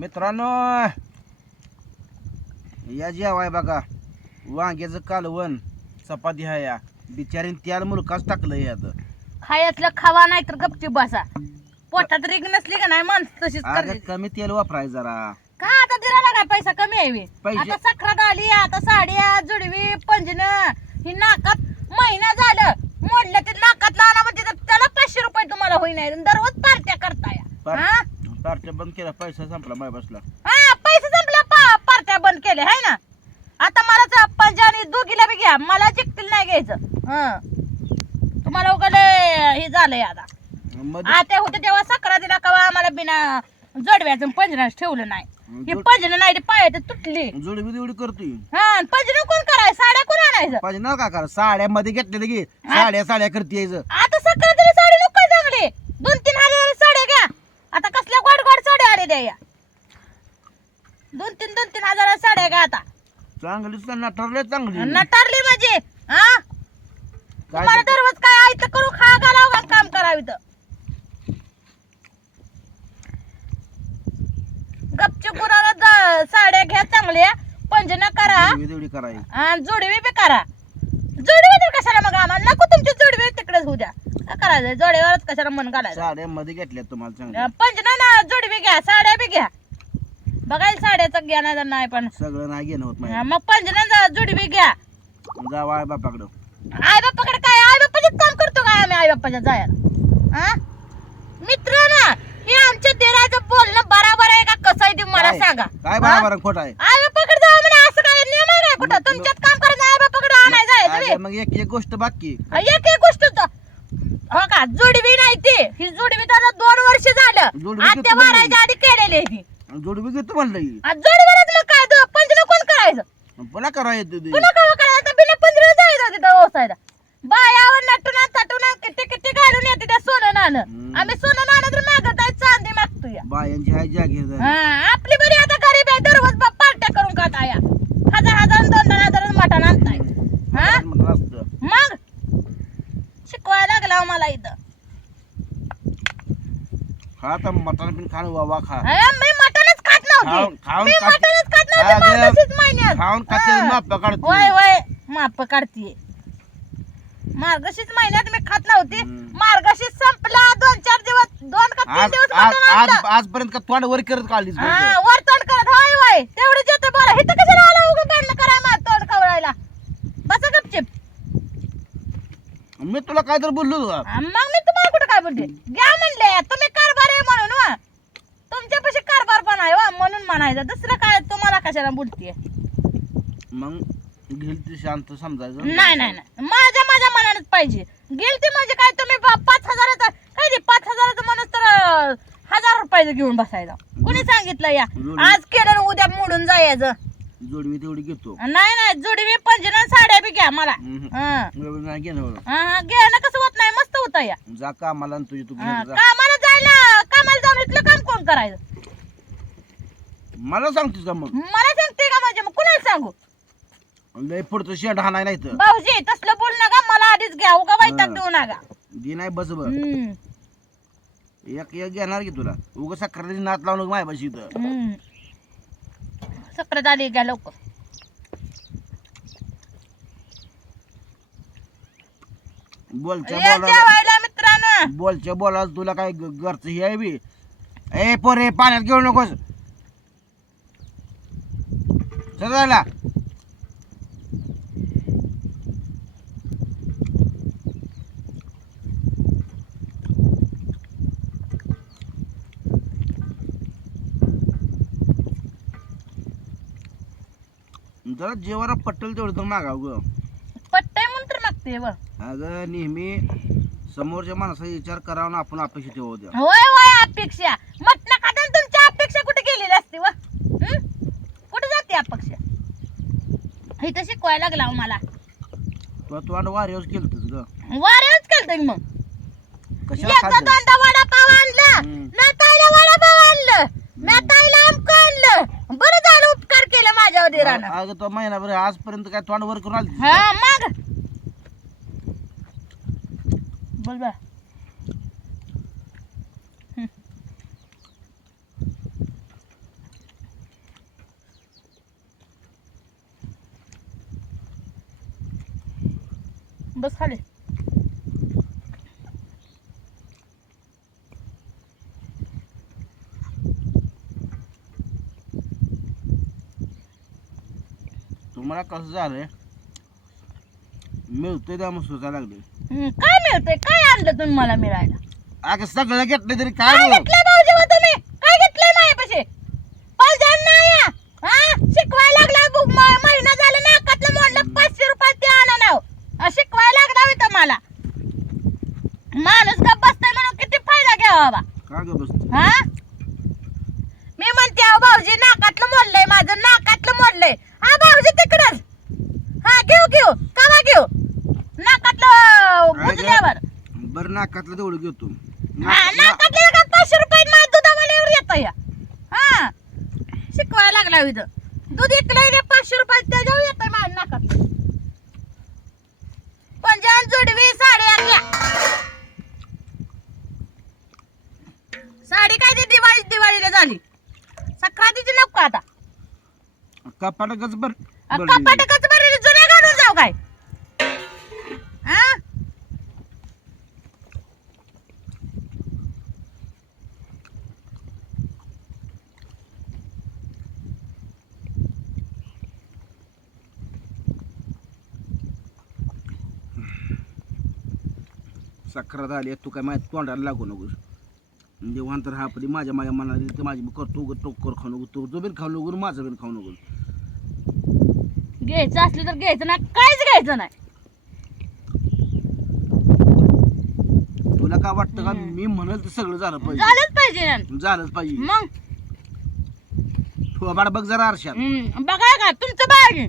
मित्रांनो या जेवाय बघा. वांग्याचं कालवण चपाती आहे या. बिचारीन त्याला मुलकाच टाकलं यात खायचं खावा नाही तर गपची बसा. पोटात रिग नसली का नाही माणसं तशीच अगं करते कमी तेल वापरायचं जरा. का आता दिला काय पैसा कमी आहे बे? पैसे- आता सक्रात आली आता साड्या जुडवी पंजन ही नाकात महिना झालं. मोडलं ते नाकात लावला म्हणजे तर त्याला पाचशे रुपये तुम्हाला होईना दररोज पार्ट्या करताय. पार- हा? पार्ट्या बंद केला पैसा संपला माय बसला. हा, पैसे संपले पा पार्ट्या बंद केले हाय ना? आता मला तर पंजा आणि दोघीला बी घ्या मला चिकतील नाही घ्यायचं. हं. तुम्हाला उगाले हे झालंय आता. मध्ये आता होते तेव्हा सकरा दिला का आम्हाला बिना जोडव्याचं पंजनाच ठेवलं नाही. हे जोड- पंजन नाही ते पाय तुटली. जोडी जोडी करतोय. हा पंजन कोण करायचं? साड्या कोण आणायचं? पाहिजे ना का करा साड्यामध्ये घेतलेलं की साड्या साड्या करते यायचं. आता सकरा तरी साडी नको चांगली दोन तीन हजार साड्या घ्या आता कसल्या गोड आले द्या. या दोन तीन दोन तीन हजार साड्या घ्या आता. चांगलीच त्यांना ठरले चांगली. नटारली म्हणजे हा? काय तुम्हाला ते- दररोज काय आहे तर करू खा घालावं का काम करावी तर गपचूप गुराला साड्या घ्या चांगल्या पंजना करा. करायची आणि जोडवी बी करा. जोडवी तर कशाला मग आम्हाला? नको तुमची जोडवी तिकडेच होऊ द्या. काय करायचं? जोडीवरच कशाला मन घालायचं? साड्यामध्ये घेतल्या तुम्हाला चांगल्या. पंजना ना जोडवी घ्या साड्या बी घ्या. बघायला साड्याचं घ्या नाही नाही पण. सगळं नाही घेणं होत हा, मग पंजना जोडवी घ्या. माहिती जावा आहे बापाकडं. आई बाप्पाकडे काय? आई बाप्पाचेच काम करतो काय आम्ही आई बाप्पाच्या जायला हा? मित्र ना हे आमच्या देराचं बोलणं बराबर आहे का? कसं आहे ते मला? सांगा. काय? बरोबर खोट आहे? आई बाप्पाकडे जावं म्हणे असं काय नियम आहे कुठं? तुमच्यात काम करायचं आई बाप्पाकडे आणाय जायचं बे. मग एक एक गोष्ट बाकी. एक एक गोष्ट हो का? जुडवी नाही ती. ही जुडवी तर जुडवी आत्या किती? मारायच्या आधी केलेली आहे ती. जोडवी घेतो म्हणलं की. आज मग काय पंजनं कोण करायचं? पुन्हा करा येते ते. पुन्हा कवा करायचं बिना पंधरा जायचं तिथं व्यवसायला. बायावर नटून तटून किती किती घालून येते त्या सोनं नाणं. हम्म. आम्ही सोनं नाणं तर मागत आहे चांदी बायांची जागीर हा, आपली बरी आता गरीब आहे दररोज बा- पार्ट्या करून खाता या. हजार हजार दोन दोन हजार मटण आणताय. हा? असतं. मग? शिकवायला लागला हो मला इथं. खा तर मटण पण खाणं वा वा खा अरे, मी मटणच खात खाऊन- नव्हते खाऊन मी खाते. मटणच खात नव्हते अगं, मार्गशीर्ष महिन्यात खाऊन खाते हा. माप काढते वय वय माप काढतीये मार्गशीर्ष महिन्यात मी खात नव्हती हम्म. मार्गशीर्ष संपला दोन चार दिवस दोन का तीन आज दिवस आज मटण आज आणलं. आजपर्यंत का तोंड वर करत हा, बरं. वर तोंड करत होय वय तेवढीच येतं बरं हे तर कशाला आलं उगं काढलं कराय मा तोंड कवळायला बसा गपचिप मी तुला काय तर बोललो हा, मग मी तुम्हाला कुठं काय बोलते घ्या म्हणले. तुम्ही कारभार आहे म्हणून वा तुमच्यापाशी कारभार पण आहे वा म्हणून म्हणायचं. दुसरं काय तुम्हाला कशाला बोलतीये? मग घेईल ते शांत समजायचं? नाही नाही नाही. माझ्या माझ्या मनानेच पाहिजे. गेलती म्हणजे काय तुम्ही पा- पाच हजाराचा काय ते पाच हजाराचा माणूस तर अं, हजार रुपयाचं घेऊन बसायचा. कुणी सांगितलं या. आज केलं आणि उद्या मोडून जायचं. जोडवी तेवढी घेतो. नाही नाही जोडवी पंजन साड्या बी घ्या मला. हं. एवढं नाही घेणं बरं. हा, कसं होत नाही मस्त होत या. जा कामाला आणि तुझी तू घेऊन जा. कामाला जायला कामाला जाऊन इथलं काम कोण करायचं? मला सांगतेस का मग? मला सांगते का म्हणजे मग कुणाला सांगू? लय पुढचं शेंड हाणाय नाही तर भाऊजी तसलं बोल नका मला आधीच घ्या उगा वैताग हा. देऊ नका? दी नाही बस बर. हम्म, एक एक घेणार की तुला? उगा साखरेची नात लावून माय बस इथं. हम्म. सक्रत आली घ्या लवकर. बोलच्या ये बोला जेवायला मित्रांनो. बोलच्या बोला तुला काय ग- घरचं हे आहे बी? ए पोरे पाण्यात घेऊ नकोस. सगळ्याला जरा जेवायला पट्टल तेवढं तर मागाव ग. पट्टाय म्हणून तर मागते व. अगं नेहमी समोरच्या माणसाचा विचार करावा ना आपण अपेक्षा ठेवू द्या होय होय अपेक्षा. मटणा खाताना तुमची अपेक्षा कुठे गेलेली असते व? हं? कुठे जाते अपेक्षा? इथं शिकवायला लागला हो मला. तुला तोंड वाऱ्यावर केलं ग. वाऱ्याच केलतोय मग. कशाला दोनदा वडापाव आणलं हम्म. वडापाव आणलं आमक आणलं. बरं झालं केलं माझ्यावर दिरानं अगं तो महिनाभर आजपर्यंत काय तोंड वर करून आली हा मग. बोल बा. बस खाली. तुम्हाला कसं झालंय मिळतोय त्या लागले. हम्म, काय मिळतंय? काय आणलं तुम्ही मला मिळायला? अगं सगळं घेतलं तरी काय काय बोल घेतलंय भाऊजी मग तुम्ही? काय घेतलंय माझ्यापाशी? पैसे नाही हा? शिकवायला लागला बु- म- महिना झाला मोडलं पाचशे रुपये ते आणा नाव अं, शिकवायला लागला मला. माणूस बसताय म्हणून किती फायदा घ्यावा का ग हा? मी म्हणते अहो भाऊजी नाकातलं मोडलंय माझं नाकातलं मोडलंय. हा भाऊजी तिकडच हा घेऊ घेऊ. कवा घेऊ. नाकातलं बुजल्यावर बरं नाकातलं तेवढं घेतो हा, नाक- ना- नाकातलं का पाचशे रुपये माझं दूध आम्हाला येत या. हा. शिकवायला लागला इथं. दूध रे पाचशे रुपये त्याच्यावर येत माझ्या नाकात पंजान जुडवी साडी आणल्या. साडी काय ती दिवाळी दिवाळीला झाली. सक्रातीची नको आता. कपाटकच बर कपाटकच बरं जुन्या घालून जाऊ काय? हा? आली तू काय माझ्या तोंडाला लागू नकोस. म्हणजे वांतर हा परी माझ्या माझ्या मनाला ते माझी मी करतो उगं तो कर खाऊ नको तू जो बिन खाऊ नको माझं बिन खाऊ नको. घ्यायचं असलं तर घ्यायचं नाही काहीच घ्यायचं नाही. तुला काय वाटतं का. मी म्हणेल ते सगळं झालं पाहिजे. झालंच पाहिजे ना. झालंच पाहिजे. मग? तू बाड बघ जरा आरशात. हम्म, बघा का? तुमचं बाग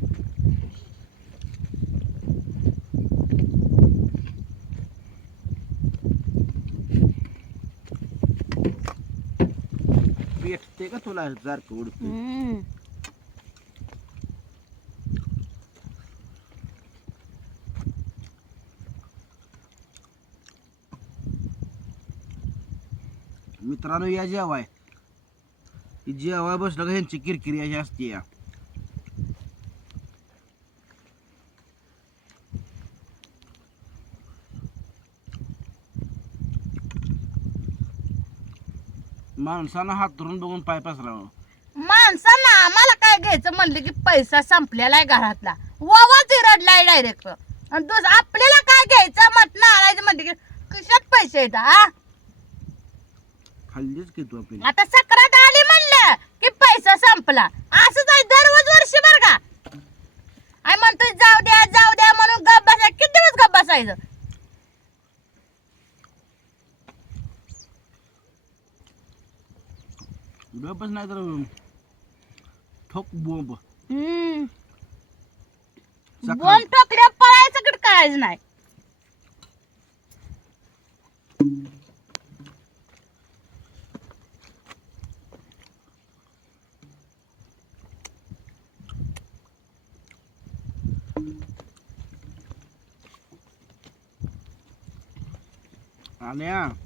भेटते का तुला सारखं उडते मित्रांनो या जेवाय ती जेवाय बसलं का ह्यांची किरकिरी अशी असते या. माणसानं हात धरून बघून पाय पसरावं. माणसांना आम्हाला काय घ्यायचं म्हणलं की पैसा संपलेला आहे घरातला. वावाच रडलाय डायरेक्ट आणि दुस आपल्याला काय घ्यायचं? म्हटलं आणायचं म्हणलं की कशात पैसे येतात हा? खाल्लीच की तू आपली आता सक्रात आली म्हणलं की पैसा संपला. असंच आहे दररोज वर्षी बर का. आणि म्हणतोय जाऊ द्या जाऊ द्या म्हणून गप बसाय किती दिवस गप बसायचं? गपच नाही तर ठोक बोंब. हम्म. सकाळ- बोंब टोकल्या पळायचं कडे कायच नाही. 阿亮